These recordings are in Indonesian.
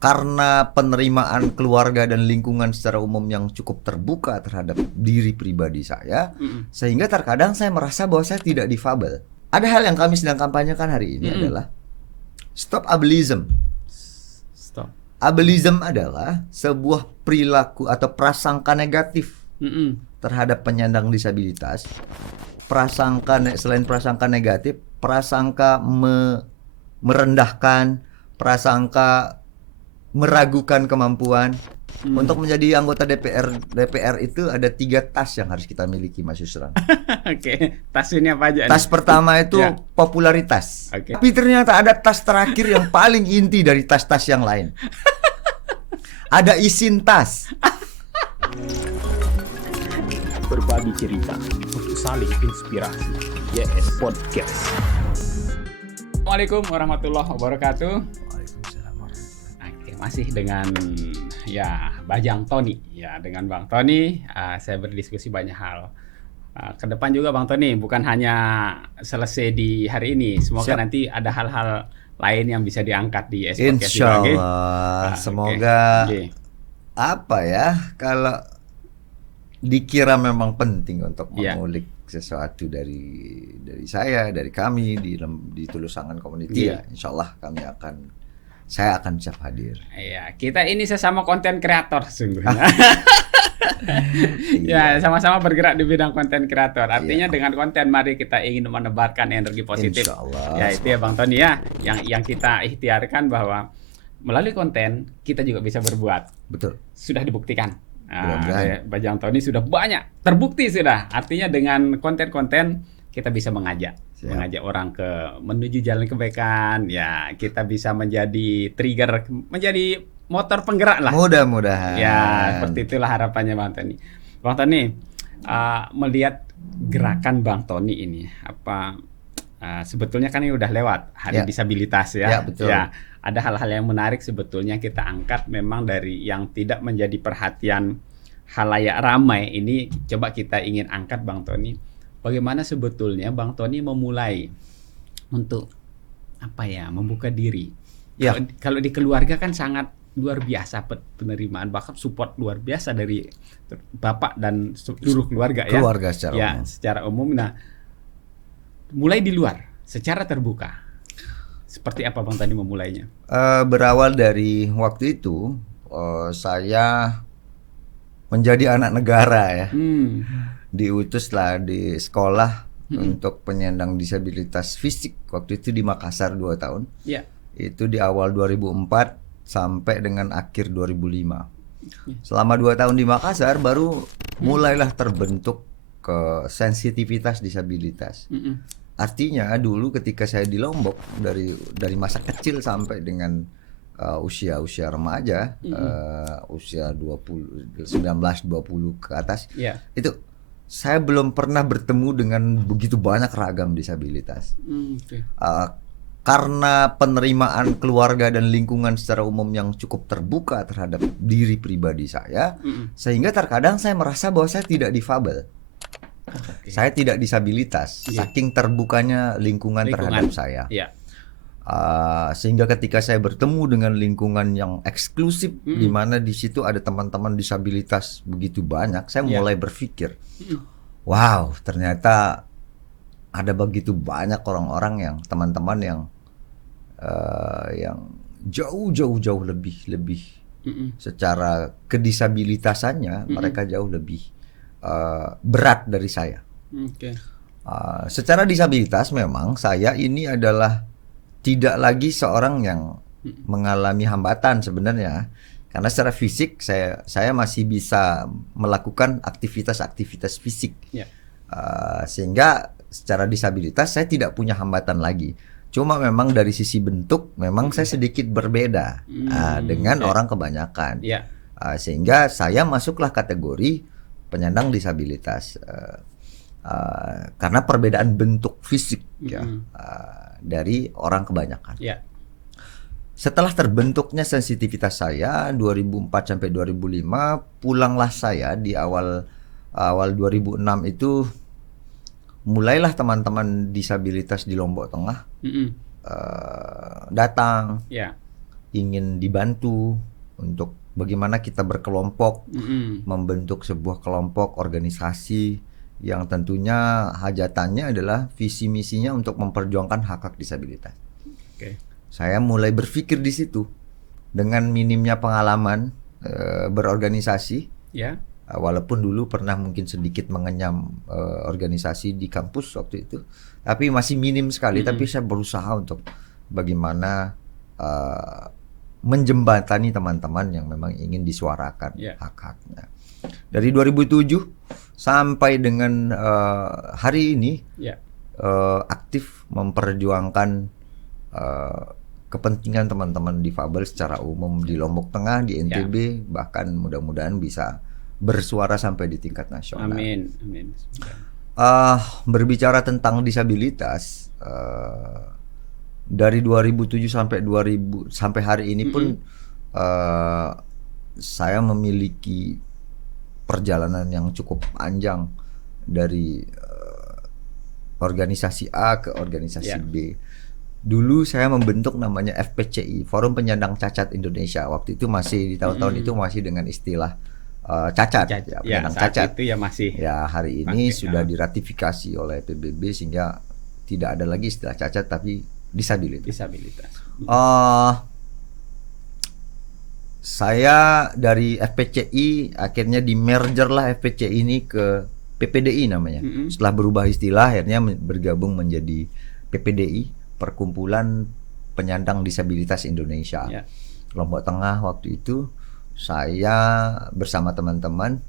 karena penerimaan keluarga dan lingkungan secara umum yang cukup terbuka terhadap diri pribadi saya, sehingga terkadang saya merasa bahwa saya tidak difabel. Ada hal yang kami sedang kampanyekan hari ini adalah stop ableism. Stop. Ableism adalah sebuah perilaku atau prasangka negatif terhadap penyandang disabilitas. Selain prasangka negatif, prasangka merendahkan, prasangka meragukan kemampuan. Untuk menjadi anggota DPR itu ada 3 tas yang harus kita miliki, Mas Yusran. Oke, tas ini apa aja? Tas pertama itu popularitas. Tapi ternyata ada tas terakhir yang paling inti dari tas-tas yang lain. Ada isin tas. Berbagi cerita untuk saling inspirasi. YS Podcast. Assalamualaikum warahmatullahi wabarakatuh. Oke, masih dengan Bajang Tony. Ya, dengan Bang Tony saya berdiskusi banyak hal. Ke depan juga Bang Tony bukan hanya selesai di hari ini. Semoga nanti ada hal-hal lain yang bisa diangkat di YS Podcast. Insyaallah. Semoga apa ya, kalau dikira memang penting untuk mengulik sesuatu dari saya, dari kami di Tulusangan Community, insyaallah saya akan siap hadir. Iya, kita ini sesama konten kreator sesungguhnya. Ya, sama-sama bergerak di bidang konten kreator. Artinya dengan konten mari kita ingin menebarkan energi positif. Insyaallah. Ya, itu ya Bang Tony ya, yang kita ikhtiarkan bahwa melalui konten kita juga bisa berbuat. Betul. Sudah dibuktikan. Bajang Tony sudah banyak terbukti sudah. Artinya dengan konten-konten kita bisa mengajak orang menuju jalan kebaikan. Ya, kita bisa menjadi trigger, menjadi motor penggerak lah. Mudah-mudahan. Ya, seperti itulah harapannya Bang Tony. Bang Tony, melihat gerakan Bang Tony ini, sebetulnya kan ini udah lewat Hari Disabilitas ya. Ya, betul. Ya, ada hal-hal yang menarik sebetulnya kita angkat memang dari yang tidak menjadi perhatian halayak ramai ini. Coba kita ingin angkat Bang Tony. Bagaimana sebetulnya Bang Tony memulai untuk membuka diri. Ya. Kalau di keluarga kan sangat luar biasa penerimaan, bahkan support luar biasa dari Bapak dan seluruh keluarga ya. Keluarga secara umum. Secara umum. Nah, mulai di luar secara terbuka. Seperti apa Bang Tony memulainya? Berawal dari waktu itu saya menjadi anak negara ya. Diutuslah di sekolah untuk penyandang disabilitas fisik. Waktu itu di Makassar 2 tahun. Ya. Itu di awal 2004 sampai dengan akhir 2005. Selama 2 tahun di Makassar baru mulailah terbentuk sensitivitas disabilitas. Artinya dulu ketika saya di Lombok, dari masa kecil sampai dengan usia remaja, usia 19-20 ke atas, itu saya belum pernah bertemu dengan begitu banyak ragam disabilitas. Karena penerimaan keluarga dan lingkungan secara umum yang cukup terbuka terhadap diri pribadi saya, sehingga terkadang saya merasa bahwa saya tidak difabel. Saya tidak disabilitas, saking terbukanya lingkungan terhadap saya. Sehingga ketika saya bertemu dengan lingkungan yang eksklusif, di mana di situ ada teman-teman disabilitas begitu banyak, saya mulai berpikir, wow, ternyata ada begitu banyak orang-orang yang teman-teman yang jauh lebih secara kedisabilitasannya, mereka jauh lebih berat dari saya. Secara disabilitas memang saya ini adalah tidak lagi seorang yang mengalami hambatan sebenarnya, karena secara fisik saya masih bisa melakukan aktivitas fisik, sehingga secara disabilitas saya tidak punya hambatan lagi. Cuma memang dari sisi bentuk memang saya sedikit berbeda dengan orang kebanyakan, sehingga saya masuklah kategori penyandang disabilitas karena perbedaan bentuk fisik dari orang kebanyakan. Setelah terbentuknya sensitivitas saya 2004 sampai 2005, pulanglah saya di awal 2006 itu, mulailah teman-teman disabilitas di Lombok Tengah datang ingin dibantu untuk bagaimana kita berkelompok, membentuk sebuah kelompok organisasi yang tentunya hajatannya adalah visi misinya untuk memperjuangkan hak-hak disabilitas. Saya mulai berpikir di situ dengan minimnya pengalaman berorganisasi. Walaupun dulu pernah mungkin sedikit mengenyam organisasi di kampus waktu itu, tapi masih minim sekali. Tapi saya berusaha untuk bagaimana menjembatani teman-teman yang memang ingin disuarakan hak-haknya. Dari 2007 sampai dengan hari ini aktif memperjuangkan kepentingan teman-teman difabel secara umum di Lombok Tengah, di NTB, bahkan mudah-mudahan bisa bersuara sampai di tingkat nasional. Amin. Berbicara tentang disabilitas, dari 2007 sampai hari ini pun saya memiliki perjalanan yang cukup panjang dari organisasi A ke organisasi B. Dulu saya membentuk namanya FPCI, Forum Penyandang Cacat Indonesia. Waktu itu masih di tahun-tahun itu masih dengan istilah cacat, penyandang cacat. Itu ya masih. Ya, hari ini sudah diratifikasi oleh PBB sehingga tidak ada lagi istilah cacat tapi disabilitas. Saya dari FPCI akhirnya di merger lah FPCI ini ke PPDI namanya. Setelah berubah istilah akhirnya bergabung menjadi PPDI, Perkumpulan Penyandang Disabilitas Indonesia. Lombok Tengah waktu itu saya bersama teman-teman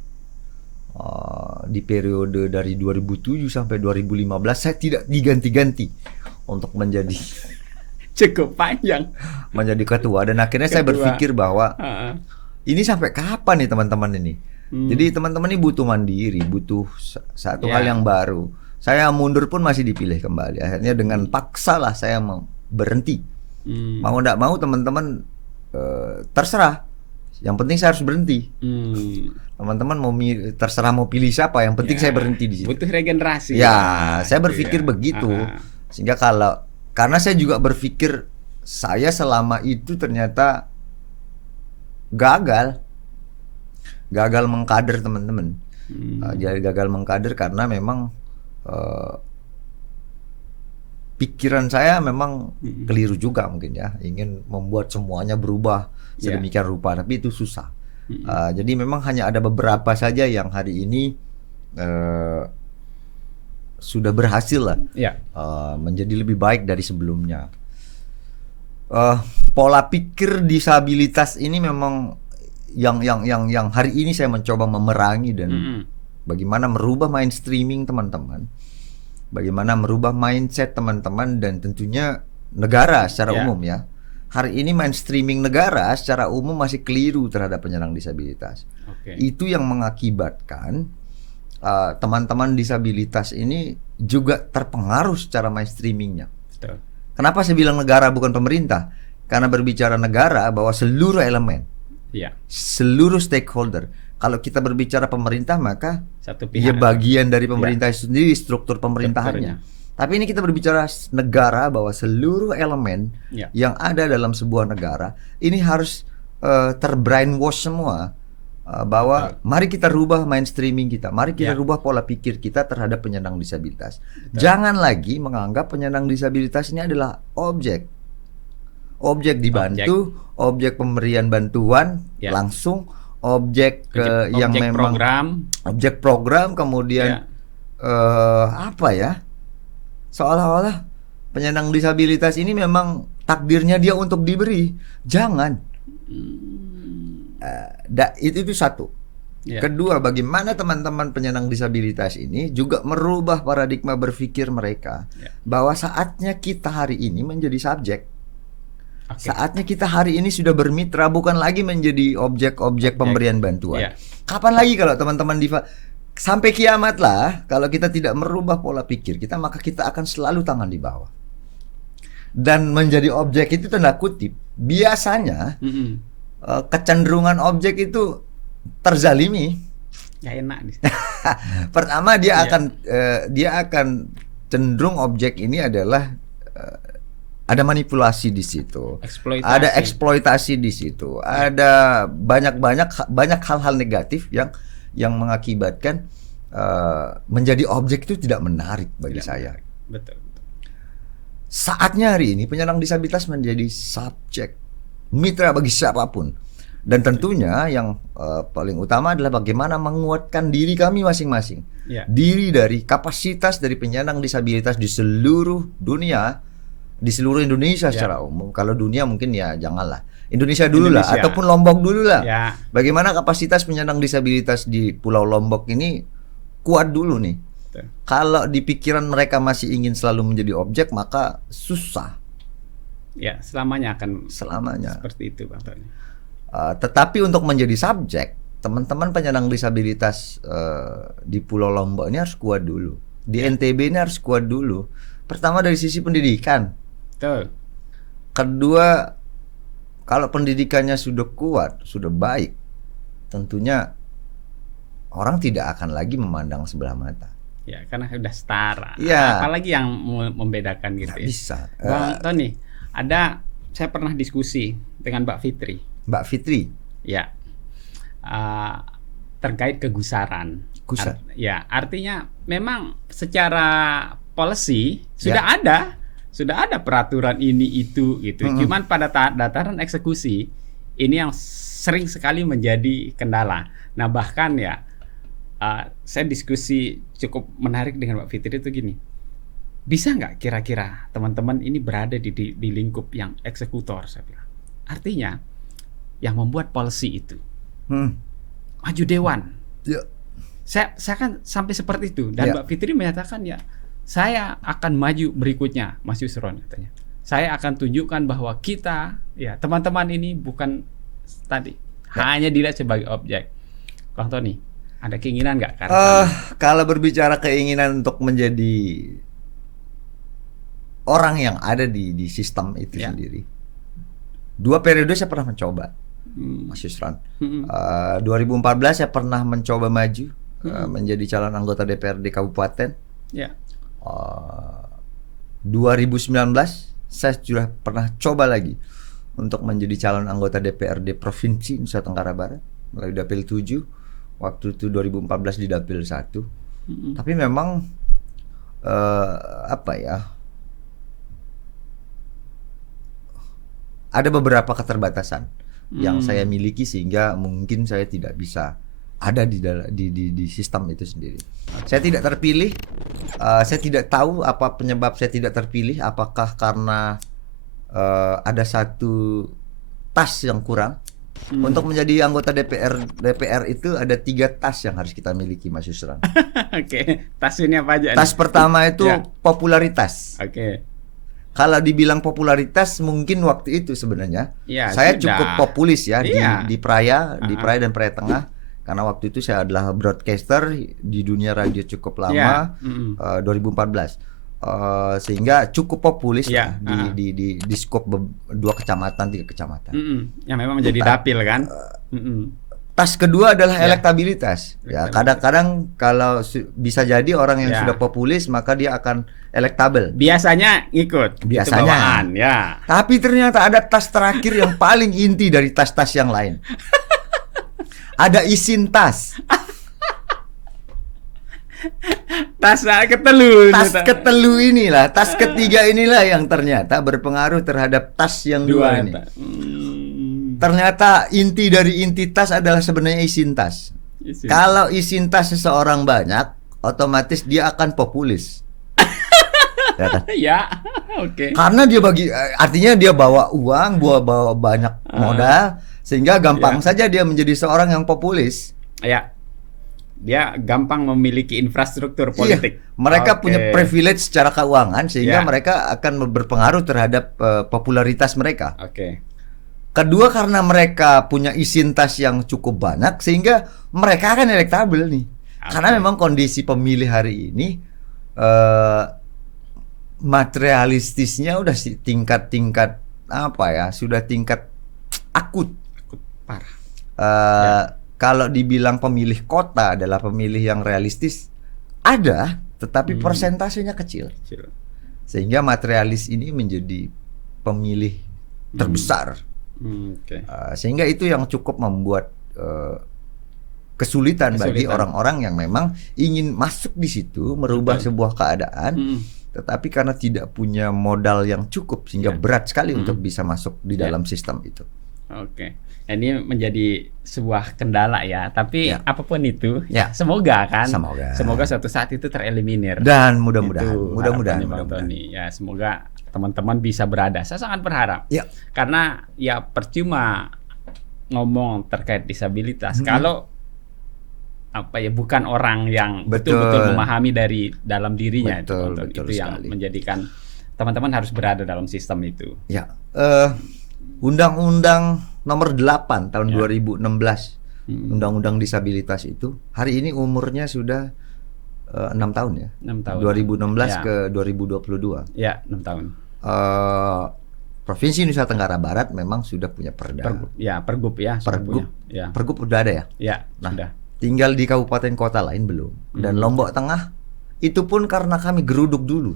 di periode dari 2007 sampai 2015 saya tidak diganti-ganti untuk menjadi cukup panjang menjadi ketua, dan akhirnya saya berpikir bahwa ini sampai kapan nih teman-teman ini. Jadi teman-teman ini butuh mandiri, butuh satu hal yang baru. Saya mundur pun masih dipilih kembali. Akhirnya dengan paksa lah saya mau berhenti. Mau enggak mau teman-teman terserah. Yang penting saya harus berhenti. Teman-teman mau terserah mau pilih siapa, yang penting saya berhenti di situ. Butuh regenerasi. Saya berpikir begitu. Sehingga karena saya juga berpikir saya selama itu ternyata gagal mengkader teman-teman. Jadi gagal mengkader karena memang pikiran saya memang keliru juga mungkin ya, ingin membuat semuanya berubah sedemikian rupa, tapi itu susah. Jadi memang hanya ada beberapa saja yang hari ini sudah berhasil lah menjadi lebih baik dari sebelumnya. Pola pikir disabilitas ini memang yang hari ini saya mencoba memerangi dan bagaimana merubah mainstreaming teman-teman, bagaimana merubah mindset teman-teman, dan tentunya negara secara umum ya. Hari ini mainstreaming negara secara umum masih keliru terhadap penyandang disabilitas. Itu yang mengakibatkan teman-teman disabilitas ini juga terpengaruh secara mainstreamingnya. Kenapa saya bilang negara bukan pemerintah? Karena berbicara negara bahwa seluruh elemen, seluruh stakeholder. Kalau kita berbicara pemerintah maka dia bagian dari pemerintah sendiri, struktur pemerintahannya. Tapi ini kita berbicara negara, bahwa seluruh elemen yang ada dalam sebuah negara ini harus terbrainwash semua. Bahwa mari kita rubah mainstreaming kita, mari kita rubah pola pikir kita terhadap penyandang disabilitas. Jangan lagi menganggap penyandang disabilitas ini adalah objek dibantu, objek pemberian bantuan langsung, objek yang memang objek program, kemudian seolah-olah penyandang disabilitas ini memang takdirnya dia untuk diberi. Jangan. Itu satu. Kedua, bagaimana teman-teman penyandang disabilitas ini juga merubah paradigma berpikir mereka, bahwa saatnya kita hari ini menjadi subjek. Saatnya kita hari ini sudah bermitra, bukan lagi menjadi objek pemberian bantuan. Kapan lagi kalau teman-teman sampai kiamat lah, kalau kita tidak merubah pola pikir kita, maka kita akan selalu tangan di bawah. Dan menjadi objek itu tanda kutip biasanya kecenderungan objek itu terzalimi. Gak enak. Pertama dia akan cenderung objek ini adalah ada manipulasi di situ, Eksploitasi. ada eksploitasi di situ, ada banyak hal-hal negatif yang mengakibatkan menjadi objek itu tidak menarik bagi saya. Betul. Saatnya hari ini penyandang disabilitas menjadi subjek, mitra bagi siapapun. Dan tentunya yang paling utama adalah bagaimana menguatkan diri kami masing-masing. Ya. Diri dari kapasitas dari penyandang disabilitas di seluruh dunia, di seluruh Indonesia secara umum. Kalau dunia mungkin ya janganlah. Indonesia dulu lah, ataupun Lombok dulu lah. Ya. Bagaimana kapasitas penyandang disabilitas di Pulau Lombok ini kuat dulu nih. Kalau di pikiran mereka masih ingin selalu menjadi objek, maka susah. Ya, selamanya Selamanya. seperti itu, Bang Tony. Tetapi untuk menjadi subjek, teman-teman penyandang disabilitas di Pulau Lombok ini harus kuat dulu. Di NTB ini harus kuat dulu. Pertama dari sisi pendidikan. Betul. Kedua, kalau pendidikannya sudah kuat, sudah baik, tentunya orang tidak akan lagi memandang sebelah mata. Ya, karena sudah setara. Ya. Apalagi yang membedakan gitu Nggak ya. bisa. Bang Tony, saya pernah diskusi dengan Mbak Fitri. Mbak Fitri. Ya. Terkait kegusaran. Gusar. Artinya memang secara policy sudah ada peraturan ini itu gitu. Cuman pada dataran eksekusi ini yang sering sekali menjadi kendala. Nah, bahkan ya saya diskusi cukup menarik dengan Mbak Fitri itu gini. Bisa nggak kira-kira teman-teman ini berada di lingkup yang eksekutor, saya bilang. Artinya yang membuat policy itu maju dewan. Ya. Saya kan sampai seperti itu dan Mbak Fitri menyatakan ya saya akan maju berikutnya, Mas Yusron katanya. Saya akan tunjukkan bahwa kita ya teman-teman ini bukan tadi hanya dilihat sebagai objek. Bang Tony, ada keinginan nggak? Kalau berbicara keinginan untuk menjadi orang yang ada di sistem itu sendiri, 2 periode saya pernah mencoba, Mas Yusron. 2014 saya pernah mencoba maju menjadi calon anggota DPRD Kabupaten. 2019 saya sudah pernah coba lagi untuk menjadi calon anggota DPRD Provinsi Nusa Tenggara Barat melalui Dapil 7. Waktu itu 2014 di Dapil 1. Tapi memang ada beberapa keterbatasan yang saya miliki sehingga mungkin saya tidak bisa ada di sistem itu sendiri. Saya tidak terpilih. Saya tidak tahu apa penyebab saya tidak terpilih. Apakah karena ada satu tas yang kurang? Untuk menjadi anggota DPR itu ada 3 tas yang harus kita miliki, Mas Yusran. Oke, tas ini apa aja? Tas pertama itu popularitas. Oke. Kalau dibilang popularitas mungkin waktu itu sebenarnya saya sudah cukup populis ya di Praia, di Praia dan Praia Tengah. Karena waktu itu saya adalah broadcaster di dunia radio cukup lama, 2014. Sehingga cukup populis di skop 2 kecamatan, 3 kecamatan. Yang memang menjadi dapil kan. Tas kedua adalah elektabilitas. Ya, kadang-kadang kalau bisa jadi orang yang sudah populis maka dia akan elektabel. Biasanya ikut. Biasanya. Ya. Tapi ternyata ada tas terakhir yang paling inti dari tas-tas yang lain. Ada isin tas. Tas ketelu. Tas ketelu inilah, tas ketiga inilah yang ternyata berpengaruh terhadap tas yang 2 ini. Ternyata inti dari inti tas adalah sebenarnya isin tas. Kalau isin tas seseorang banyak, otomatis dia akan populis. Ya kan? Oke. Karena dia artinya dia bawa uang, bawa banyak modal, sehingga gampang saja dia menjadi seorang yang populis. Ya. Dia gampang memiliki infrastruktur politik. Mereka punya privilege secara keuangan sehingga mereka akan berpengaruh terhadap popularitas mereka. Kedua, karena mereka punya isin tas yang cukup banyak sehingga mereka akan elektabel nih. Karena memang kondisi pemilih hari ini materialistisnya udah tingkat sudah tingkat akut parah. Kalau dibilang pemilih kota adalah pemilih yang realistis, ada, tetapi persentasenya kecil. Sehingga materialis ini menjadi pemilih terbesar. Sehingga itu yang cukup membuat kesulitan bagi orang-orang yang memang ingin masuk di situ, merubah sebuah keadaan, tetapi karena tidak punya modal yang cukup sehingga berat sekali untuk bisa masuk di dalam sistem itu. Ini menjadi sebuah kendala ya, tapi apapun itu, semoga suatu saat itu tereliminir. Dan mudah-mudahan, ya semoga teman-teman bisa berada. Saya sangat berharap, karena ya percuma ngomong terkait disabilitas kalau bukan orang yang betul-betul memahami dari dalam dirinya, itu yang menjadikan teman-teman harus berada dalam sistem itu. Undang-Undang nomor 8 tahun 2016, Undang-Undang Disabilitas itu hari ini umurnya sudah 6 tahun ya. 6 tahun. 2016 ke 2022. 6 tahun. Provinsi Nusa Tenggara Barat memang sudah punya perda. Pergub ya. Pergub udah ada ya. Sudah. Tinggal di kabupaten kota lain belum. Dan Lombok Tengah itu pun karena kami geruduk dulu.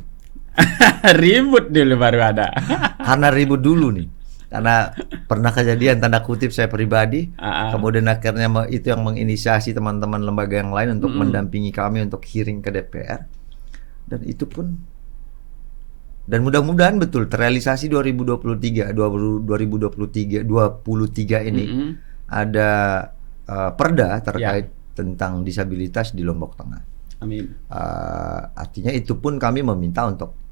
Ribut dulu baru ada. Karena ribut dulu nih. Karena pernah kejadian tanda kutip saya pribadi, kemudian akhirnya itu yang menginisiasi teman-teman lembaga yang lain untuk mendampingi kami untuk hearing ke DPR. Dan itu pun, dan mudah-mudahan betul terrealisasi 2023 ini ada perda terkait tentang disabilitas di Lombok Tengah. Amin. Artinya itu pun kami meminta untuk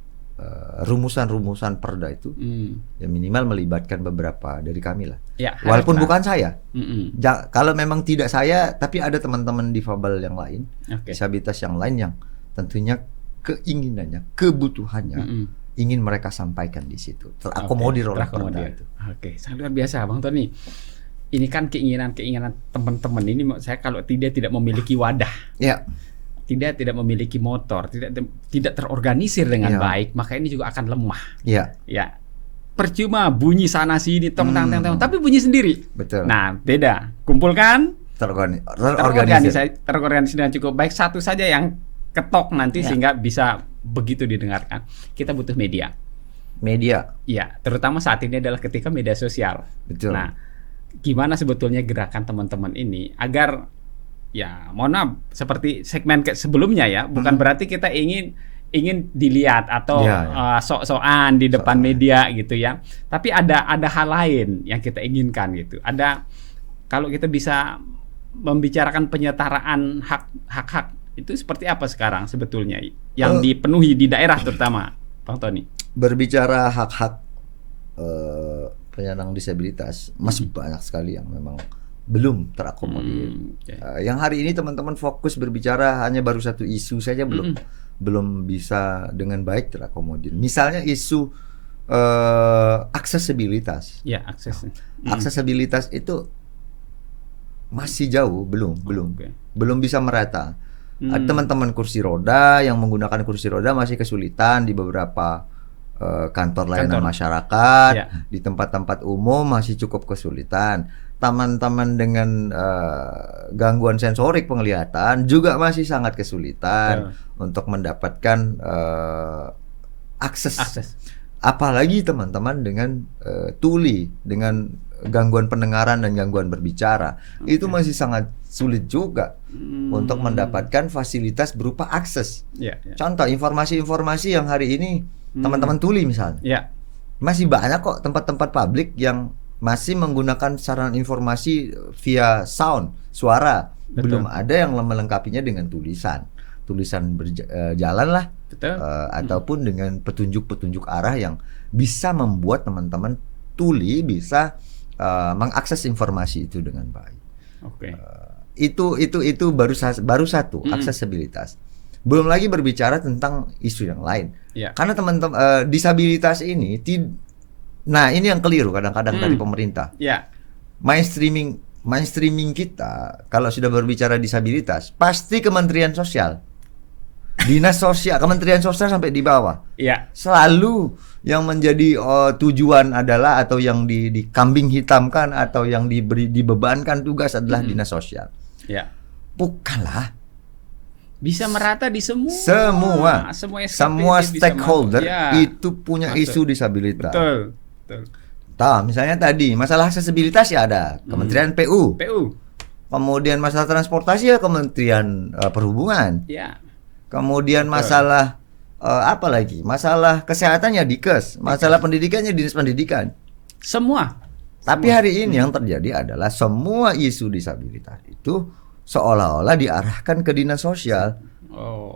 rumusan-rumusan perda itu ya minimal melibatkan beberapa dari kami lah. Walaupun bukan saya. Kalau memang tidak saya, tapi ada teman-teman difabel yang lain, disabilitas yang lain yang tentunya keinginannya, kebutuhannya ingin mereka sampaikan di situ, terakomodir oleh perda itu. Sangat luar biasa Bang Tony. Ini kan keinginan teman-teman ini, saya kalau tidak memiliki wadah. Tidak memiliki motor, tidak terorganisir dengan baik, maka ini juga akan lemah. Percuma bunyi sana sini tong, tapi bunyi sendiri. Betul. Nah, beda. Kumpulkan, terorganisir dengan cukup baik, satu saja yang ketok nanti sehingga bisa begitu didengarkan. Kita butuh media. Terutama saat ini adalah ketika media sosial. Betul. Nah, gimana sebetulnya gerakan teman-teman ini agar mohon maaf, seperti segmen sebelumnya ya, bukan berarti kita ingin dilihat atau sok-sokan di depan media gitu ya. Tapi ada hal lain yang kita inginkan gitu. Kalau kita bisa membicarakan penyetaraan hak-hak itu seperti apa sekarang sebetulnya yang dipenuhi di daerah terutama, Bang Tony? Berbicara hak-hak penyandang disabilitas masih banyak sekali yang memang belum terakomodir. Yang hari ini teman-teman fokus berbicara hanya baru satu isu saja belum bisa dengan baik terakomodir. Misalnya isu aksesibilitas. Aksesibilitas itu masih jauh, belum bisa merata. Teman-teman kursi roda yang menggunakan kursi roda masih kesulitan di beberapa kantor layanan masyarakat, di tempat-tempat umum masih cukup kesulitan. Teman-teman dengan gangguan sensorik penglihatan juga masih sangat kesulitan untuk mendapatkan akses. Apalagi teman-teman dengan tuli, dengan gangguan pendengaran dan gangguan berbicara, itu masih sangat sulit juga untuk mendapatkan fasilitas berupa akses. Contoh informasi-informasi yang hari ini teman-teman tuli misalnya, masih banyak kok tempat-tempat publik yang masih menggunakan sarana informasi via sound, suara. Belum ada yang melengkapinya dengan tulisan berjalan lah, ataupun dengan petunjuk-petunjuk arah yang bisa membuat teman-teman tuli bisa mengakses informasi itu dengan baik. Itu baru satu aksesibilitas. Belum lagi berbicara tentang isu yang lain. Karena teman-teman disabilitas ini nah ini yang keliru kadang-kadang dari pemerintah. Mainstreaming kita kalau sudah berbicara disabilitas pasti Kementerian Sosial, Dinas Sosial, Kementerian Sosial sampai di bawah. Selalu yang menjadi tujuan adalah atau yang dikambing hitamkan atau yang dibebankan tugas adalah Dinas Sosial. Bukanlah. Bisa merata di semua stakeholder itu punya isu disabilitas. betul. Misalnya tadi masalah aksesibilitas ya ada Kementerian PU. Kemudian masalah transportasi ya Kementerian Perhubungan. Ya. Kemudian masalah apa lagi? Masalah kesehatan ya Dikes, masalah pendidikannya Dinas Pendidikan. Semua. Tapi hari ini yang terjadi adalah semua isu disabilitas itu seolah-olah diarahkan ke dinas sosial.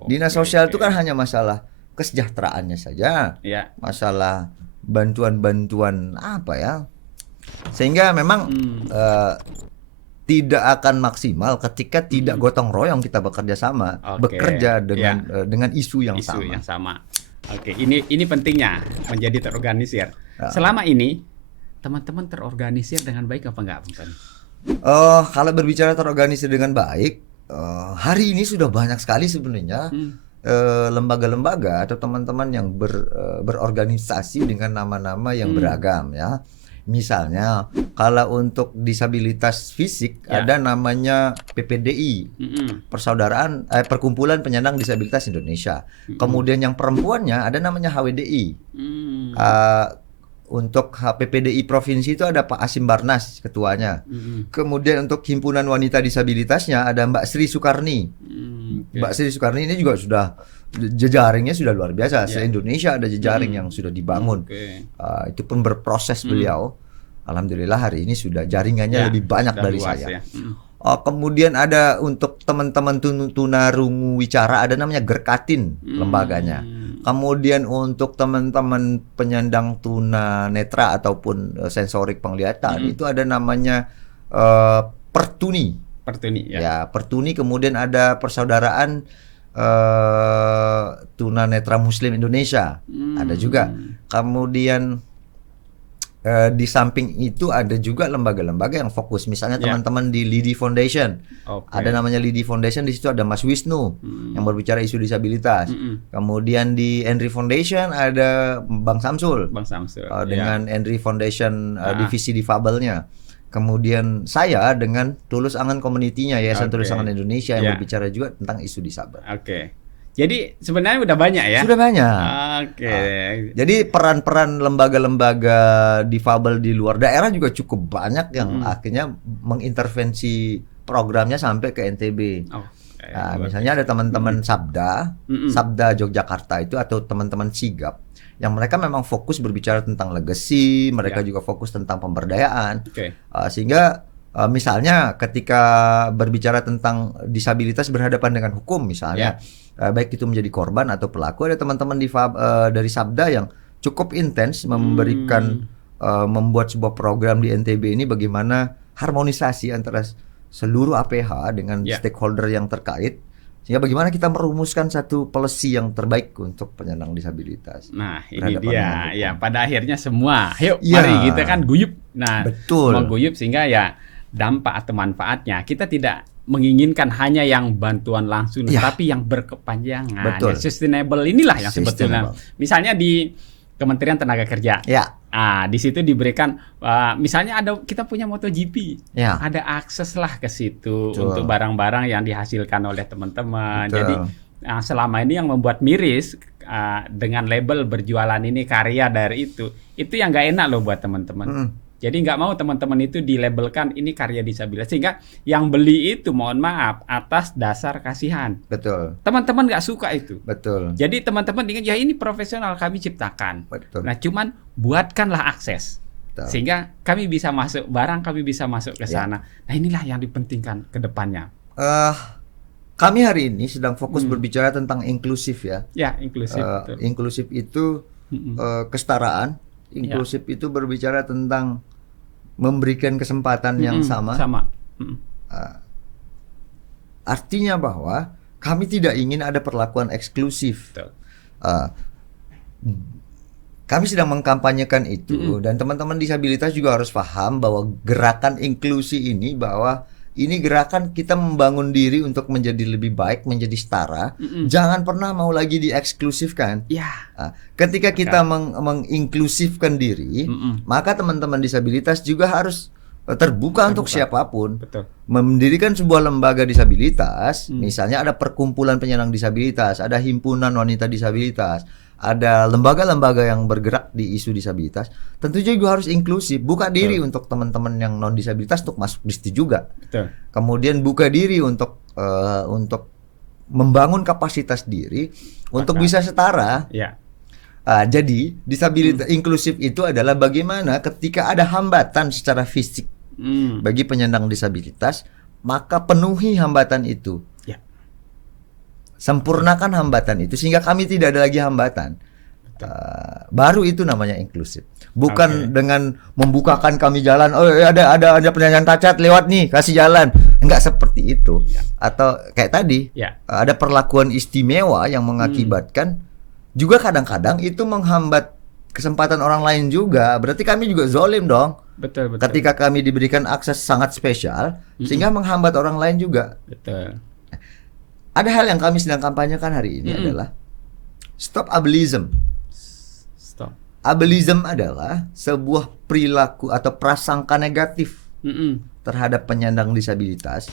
Dinas sosial itu kan hanya masalah kesejahteraannya saja. Ya. Masalah bantuan-bantuan apa ya? Sehingga memang tidak akan maksimal ketika tidak gotong royong kita bekerja sama, bekerja dengan isu yang sama. Oke, ini pentingnya menjadi terorganisir. Selama ini teman-teman terorganisir dengan baik apa enggak, Bang Tony? Kalau berbicara terorganisir dengan baik, hari ini sudah banyak sekali sebenarnya lembaga-lembaga atau teman-teman yang berorganisasi dengan nama-nama yang beragam ya. Misalnya kalau untuk disabilitas fisik ada namanya PPDI, Persaudaraan Perkumpulan Penyandang Disabilitas Indonesia. Kemudian yang perempuannya ada namanya HWDI. Untuk PPDI provinsi itu ada Pak Asim Barnas ketuanya. Kemudian untuk himpunan wanita disabilitasnya ada Mbak Sri Sukarni. Mbak Sri Sukarni ini juga sudah jejaringnya sudah luar biasa. Se-Indonesia ada jejaring yang sudah dibangun. Itu pun berproses beliau. Alhamdulillah hari ini sudah jaringannya lebih banyak dari luas, saya. Ya. Kemudian ada untuk teman-teman tunarungu wicara ada namanya Gerkatin lembaganya. Kemudian untuk teman-teman penyandang tunanetra ataupun sensorik penglihatan itu ada namanya Pertuni. Ya, Pertuni. Kemudian ada Persaudaraan Tunanetra Muslim Indonesia. Ada juga. Kemudian di samping itu ada juga lembaga-lembaga yang fokus. Misalnya teman-teman di Lidi Foundation. Ada namanya Lidi Foundation, di situ ada Mas Wisnu yang berbicara isu disabilitas. Kemudian di Henry Foundation ada Bang Samsul. Dengan Henry Foundation divisi difabelnya. Kemudian saya dengan Tulus Angan Community-nya, Yayasan Tulus Angan Indonesia yang berbicara juga tentang isu disabel. Jadi sebenarnya udah banyak ya? Sudah banyak. Jadi peran-peran lembaga-lembaga difabel di luar daerah juga cukup banyak yang akhirnya mengintervensi programnya sampai ke NTB. Misalnya ada teman-teman Sabda Yogyakarta itu atau teman-teman Sigap yang mereka memang fokus berbicara tentang legacy, mereka juga fokus tentang pemberdayaan. Sehingga misalnya ketika berbicara tentang disabilitas berhadapan dengan hukum misalnya, baik itu menjadi korban atau pelaku, ada teman-teman dari Sabda yang cukup intens memberikan membuat sebuah program di NTB ini bagaimana harmonisasi antara seluruh APH dengan stakeholder yang terkait, sehingga bagaimana kita merumuskan satu policy yang terbaik untuk penyandang disabilitas. Nah, ini dia ya, pada akhirnya semua mari kita kan guyup. Nah, mau guyup sehingga ya dampak atau manfaatnya kita tidak menginginkan hanya yang bantuan langsung, tapi yang berkepanjangan. Ya, sustainable inilah yang sebetulnya. Misalnya di Kementerian Tenaga Kerja. Di situ diberikan misalnya kita punya MotoGP. Ada akses lah ke situ untuk barang-barang yang dihasilkan oleh teman-teman. Jadi selama ini yang membuat miris dengan label berjualan ini karya dari itu yang nggak enak loh buat teman-teman. Jadi nggak mau teman-teman itu dilabelkan ini karya disabilitas, sehingga yang beli itu mohon maaf atas dasar kasihan. Teman-teman nggak suka itu. Jadi teman-teman ingat ya ini profesional kami ciptakan. Nah cuman buatkanlah akses sehingga kami bisa masuk barang, kami bisa masuk ke sana. Nah inilah yang dipentingkan ke depannya. Kami hari ini sedang fokus berbicara tentang inklusif ya. Inklusif. Inklusif itu kesetaraan. Inklusif itu berbicara tentang memberikan kesempatan yang sama. Artinya bahwa kami tidak ingin ada perlakuan eksklusif. Kami sedang mengkampanyekan itu dan teman-teman disabilitas juga harus paham bahwa gerakan inklusi ini bahwa ini gerakan kita membangun diri untuk menjadi lebih baik, menjadi setara. Jangan pernah mau lagi dieksklusifkan. Ketika kita menginklusifkan diri, maka teman-teman disabilitas juga harus terbuka untuk siapapun. Mendirikan sebuah lembaga disabilitas, misalnya ada perkumpulan penyandang disabilitas, ada himpunan wanita disabilitas, ada lembaga-lembaga yang bergerak di isu disabilitas, tentunya juga harus inklusif. Buka diri untuk teman-teman yang non disabilitas untuk masuk di situ juga. Betul. Kemudian buka diri untuk membangun kapasitas diri untuk bisa setara. Ya. Jadi disabilitas inklusif itu adalah bagaimana ketika ada hambatan secara fisik bagi penyandang disabilitas, maka penuhi hambatan itu. Ya. Sempurnakan hambatan itu sehingga kami tidak ada lagi hambatan. Baru itu namanya inklusif. Bukan dengan membukakan kami jalan. Oh ada penyandang cacat lewat nih, kasih jalan. Enggak seperti itu. Atau kayak tadi, ada perlakuan istimewa yang mengakibatkan juga kadang-kadang itu menghambat kesempatan orang lain juga. Berarti kami juga zolim dong. Betul. Ketika kami diberikan akses sangat spesial sehingga menghambat orang lain juga. Betul. Ada hal yang kami sedang kampanyekan hari ini adalah stop ableism. Stop. Ableism adalah sebuah perilaku atau prasangka negatif terhadap penyandang disabilitas.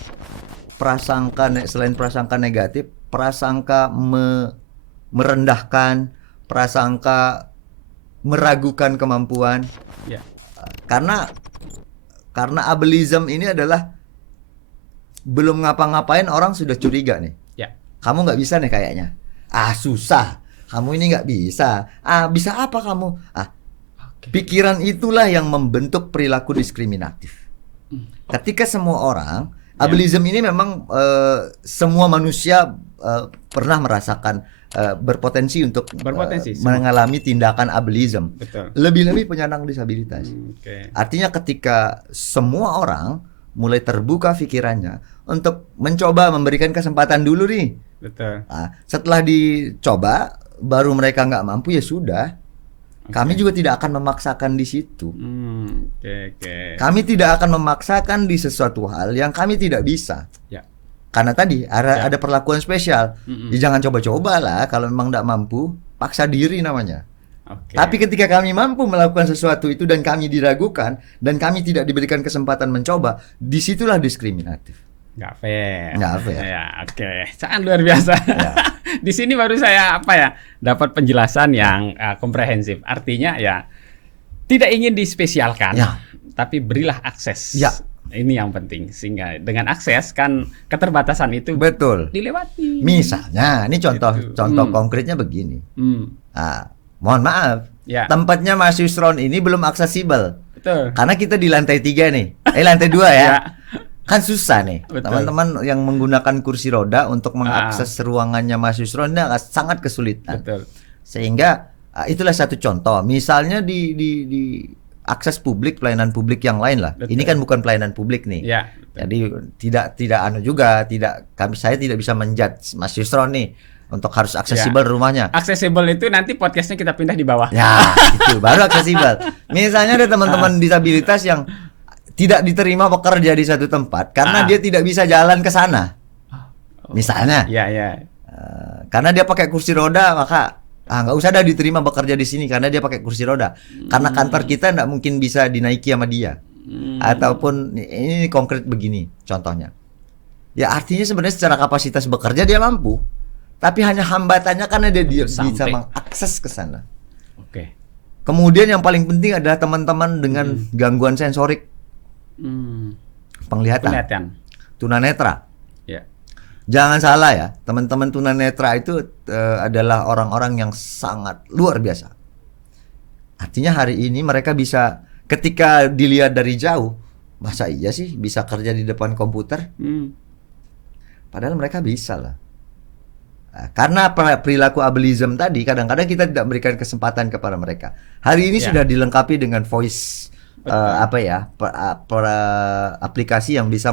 Selain prasangka negatif, prasangka merendahkan, prasangka meragukan kemampuan. Ya. Karena ableism ini adalah belum ngapa-ngapain orang sudah curiga nih. Ya. Kamu nggak bisa nih kayaknya. Susah. Kamu ini nggak bisa. Bisa apa kamu? Pikiran itulah yang membentuk perilaku diskriminatif. Ketika semua orang, ableism ini memang semua manusia pernah merasakan berpotensi untuk mengalami tindakan ableism. Betul. Lebih-lebih penyandang disabilitas. Artinya ketika semua orang mulai terbuka pikirannya untuk mencoba memberikan kesempatan dulu nih. Betul. Setelah dicoba baru mereka nggak mampu, ya sudah. Kami juga tidak akan memaksakan di situ. Kami tidak akan memaksakan di sesuatu hal yang kami tidak bisa. Ya. Karena tadi ada perlakuan spesial. Jangan coba-coba lah kalau memang tidak mampu, paksa diri namanya. Tapi ketika kami mampu melakukan sesuatu itu dan kami diragukan dan kami tidak diberikan kesempatan mencoba, disitulah diskriminatif. Nggak fair. Ya, sangat luar biasa. Ya. Di sini baru saya dapat penjelasan yang komprehensif. Artinya ya tidak ingin dispesialkan, tapi berilah akses. Ya. Ini yang penting, sehingga dengan akses kan keterbatasan itu dilewati. Misalnya, ini contoh konkretnya begini. Mohon maaf, tempatnya Mas Yusron ini belum aksesibel. Betul. Karena kita di lantai 3 nih, lantai 2 ya. Kan susah nih. Betul. Teman-teman yang menggunakan kursi roda untuk mengakses ruangannya Mas Yusron sangat kesulitan. Betul. Sehingga itulah satu contoh. Misalnya di akses publik, pelayanan publik yang lain lah. Betul. Ini kan bukan pelayanan publik nih. Ya, jadi saya tidak bisa menjudge Mas Yusron nih untuk harus aksesibel rumahnya. Aksesibel itu nanti podcastnya kita pindah di bawah. Ya, itu baru aksesibel. Misalnya ada teman-teman disabilitas yang tidak diterima bekerja di satu tempat karena dia tidak bisa jalan ke sana. Misalnya. Ya. Karena dia pakai kursi roda, maka nggak usah diterima bekerja di sini karena dia pakai kursi roda. Karena kantor kita nggak mungkin bisa dinaiki sama dia. Ataupun ini konkret begini contohnya. Ya artinya sebenarnya secara kapasitas bekerja dia mampu, tapi hanya hambatannya karena dia bisa mengakses ke sana. Kemudian yang paling penting adalah teman-teman dengan gangguan sensorik, penglihatan, tunanetra. Jangan salah ya, teman-teman tunanetra itu adalah orang-orang yang sangat luar biasa. Artinya hari ini mereka bisa, ketika dilihat dari jauh, masa iya sih bisa kerja di depan komputer? Padahal mereka bisa lah. Karena perilaku ableism tadi, kadang-kadang kita tidak berikan kesempatan kepada mereka. Hari ini sudah dilengkapi dengan voice, aplikasi yang bisa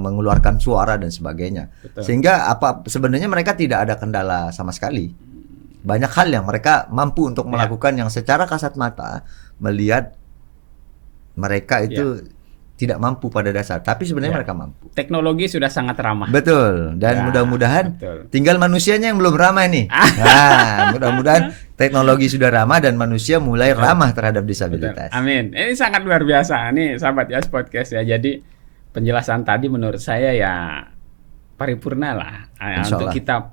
mengeluarkan suara dan sebagainya. Betul. Sehingga sebenarnya mereka tidak ada kendala sama sekali. Banyak hal yang mereka mampu untuk melakukan yang secara kasat mata melihat mereka itu tidak mampu pada dasar, tapi sebenarnya mereka mampu. Teknologi sudah sangat ramah. Betul. Dan mudah-mudahan tinggal manusianya yang belum ramah nih. Nah, mudah-mudahan teknologi sudah ramah dan manusia mulai ramah terhadap disabilitas. Amin. Ini sangat luar biasa nih sahabat Yas Podcast ya. Jadi penjelasan tadi menurut saya ya paripurna lah. Insya Untuk Allah. kita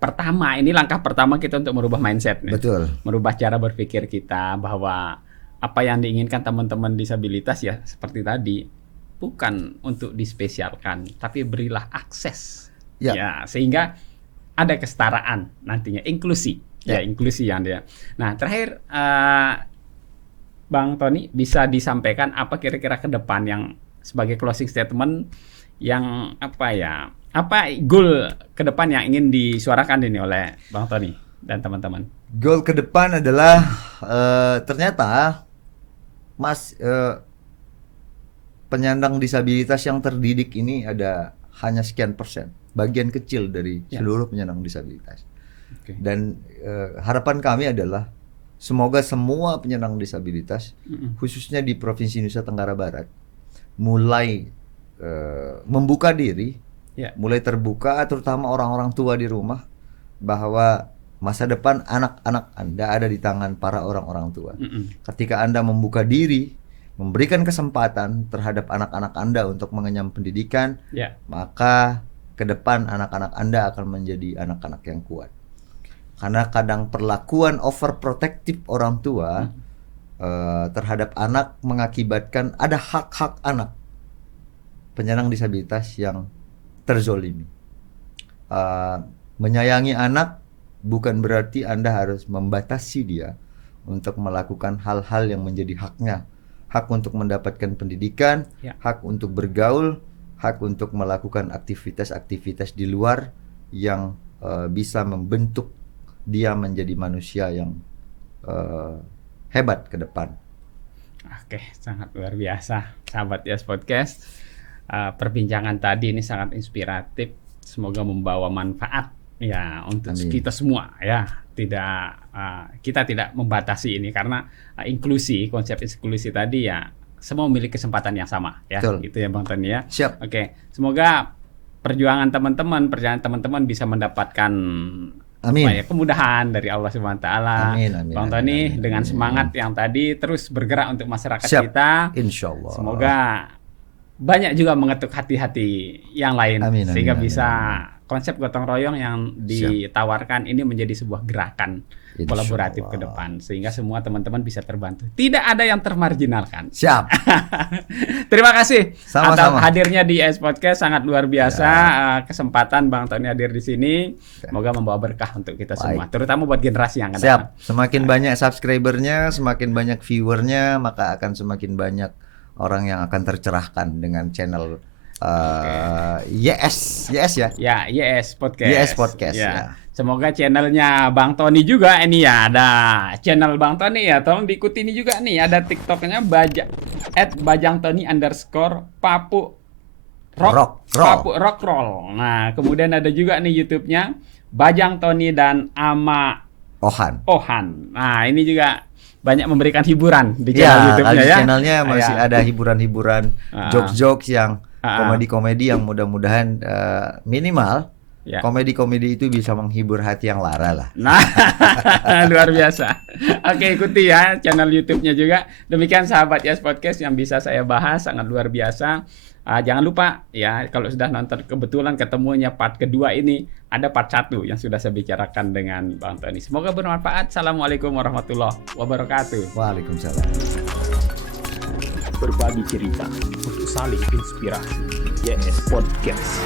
ini langkah pertama kita untuk merubah mindset nih. Betul. Merubah cara berpikir kita bahwa apa yang diinginkan teman-teman disabilitas ya seperti tadi, bukan untuk dispesialkan, tapi berilah akses. Ya. Ya, sehingga ada kesetaraan nantinya, inklusi. Ya, inklusi yang dia. Nah, terakhir Bang Tony bisa disampaikan apa kira-kira ke depan yang sebagai closing statement yang apa goal ke depan yang ingin disuarakan ini oleh Bang Tony dan teman-teman? Goal ke depan adalah ternyata penyandang disabilitas yang terdidik ini ada hanya sekian persen, bagian kecil dari seluruh penyandang disabilitas. Okay. Dan harapan kami adalah semoga semua penyandang disabilitas, khususnya di Provinsi Nusa Tenggara Barat, mulai membuka diri, mulai terbuka, terutama orang-orang tua di rumah, bahwa masa depan anak-anak Anda ada di tangan para orang-orang tua. Ketika Anda membuka diri, memberikan kesempatan terhadap anak-anak Anda untuk mengenyam pendidikan, maka ke depan anak-anak Anda akan menjadi anak-anak yang kuat. Karena kadang perlakuan overprotective orang tua terhadap anak mengakibatkan ada hak-hak anak penyandang disabilitas yang terzolimi. Menyayangi anak bukan berarti Anda harus membatasi dia untuk melakukan hal-hal yang menjadi haknya. Hak untuk mendapatkan pendidikan, hak untuk bergaul, hak untuk melakukan aktivitas-aktivitas di luar yang bisa membentuk dia menjadi manusia yang hebat ke depan. Oke, sangat luar biasa, sahabat Yes Podcast. Perbincangan tadi ini sangat inspiratif. Semoga membawa manfaat ya untuk kita semua ya. Kita tidak membatasi ini karena konsep inklusi tadi ya semua memiliki kesempatan yang sama ya. Betul. Gitu ya Bang Tony ya. Siap. Oke, semoga perjuangan teman-teman bisa mendapatkan kemudahan dari Allah Subhanahu wa taala. Bang Tony dengan semangat yang tadi terus bergerak untuk masyarakat kita. Insyaallah. Semoga banyak juga mengetuk hati-hati yang lain sehingga bisa konsep gotong royong yang ditawarkan ini menjadi sebuah gerakan kolaboratif ke depan sehingga semua teman-teman bisa terbantu. Tidak ada yang termarginalkan. Siap. Terima kasih atas Sama-sama. hadirnya di ES Podcast, sangat luar biasa kesempatan Bang Tony hadir di sini. Semoga membawa berkah untuk kita semua, terutama buat generasi yang akan datang. Semakin banyak subscribernya, semakin banyak viewernya, maka akan semakin banyak orang yang akan tercerahkan dengan channel YS ya. Ya, YS Podcast. YS Podcast ya. Semoga channelnya Bang Tony juga ini ya, ada channel Bang Tony ya, tolong diikuti ini juga nih, ada TikToknya @bajangtony_papu rock roll. Nah, kemudian ada juga nih YouTube-nya Bajang Tony dan Ama Ohan. Nah, ini juga banyak memberikan hiburan di channel YouTube-nya ya. Channelnya masih ada hiburan-hiburan, jokes-jokes yang komedi-komedi yang mudah-mudahan minimal komedi-komedi itu bisa menghibur hati yang lara lah. Nah, luar biasa. Oke, ikuti ya channel YouTube-nya juga. Demikian sahabat Yes Podcast yang bisa saya bahas, sangat luar biasa. Jangan lupa ya, kalau sudah nonton kebetulan ketemunya part kedua ini, ada part 1 yang sudah saya bicarakan dengan Bang Tony. Semoga bermanfaat. Assalamualaikum warahmatullahi wabarakatuh. Waalaikumsalam. Berbagi cerita untuk saling inspirasi. YS Podcast.